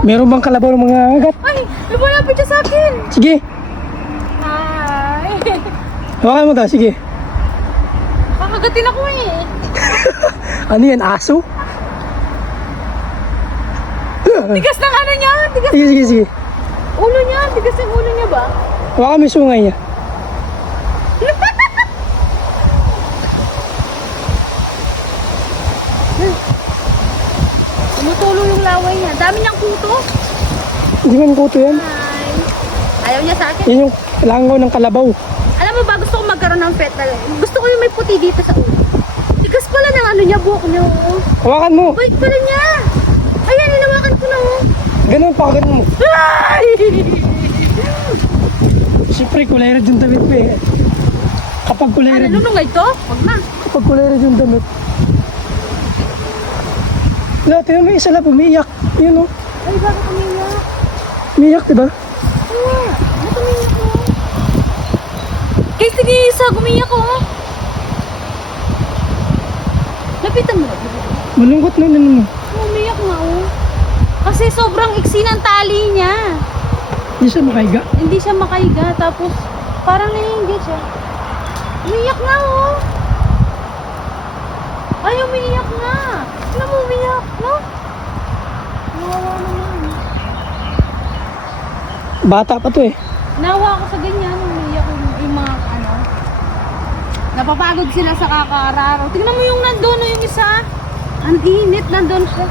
Meron bang kalabaw ng mga agat? Ay, lumalapit siya sa akin. Sige. Ay. Hawakan mo daw, sige. Kakagatin ako eh. Ano yan, aso? Tigas ng ano niya. Tigas Sige, sige, sige. ulo niya. Tigas ng ulo niya ba? Hawakan mo yung sungay niya. Tumutulo yung laway niya. Dami niyang kuto. Hindi man kuto yan. Ay. Ayaw niya sa akin. Yan yung langaw ng kalabaw. Alam mo ba, gusto ko magkaroon ng pet na gusto ko yung may puti dito sa ulo. Tigas pala ng ano niya, buhok niya. Oh. Hawakan mo. Bait pala niya. Ayan, hinawakan ko na. Oh. Ganun pa, ganun mo. Ay! Siyempre, kulay red yung damit mo eh. Kapag kulay Ano, red, lulungay to? Huwag na. kapag kulay red yung damit. Wala, tingnan mo yung isa lang, umiiyak. Yun o, Ay, bakit umiyak? umiiyak, diba? Oo, bakit umiyak mo? Kay sige, isa, gumiyak ko. Lapitan mo. Malungkot na yun mo. Umiyak nga, oh. Kasi sobrang iksi ng tali niya. Hindi siya makaiga. Hindi siya makaiga, tapos parang naiinggit siya. Umiyak nga, oh. Ay, umiyak nga. Alam mo, umiyak, no? Nawawa naman. Bata pa to eh. Nawa ako sa ganyan, umiyak yung mga ano. Napapagod sila sa kakararo. Tingnan mo yung nandun, yung isa. Ang init, nandun siya.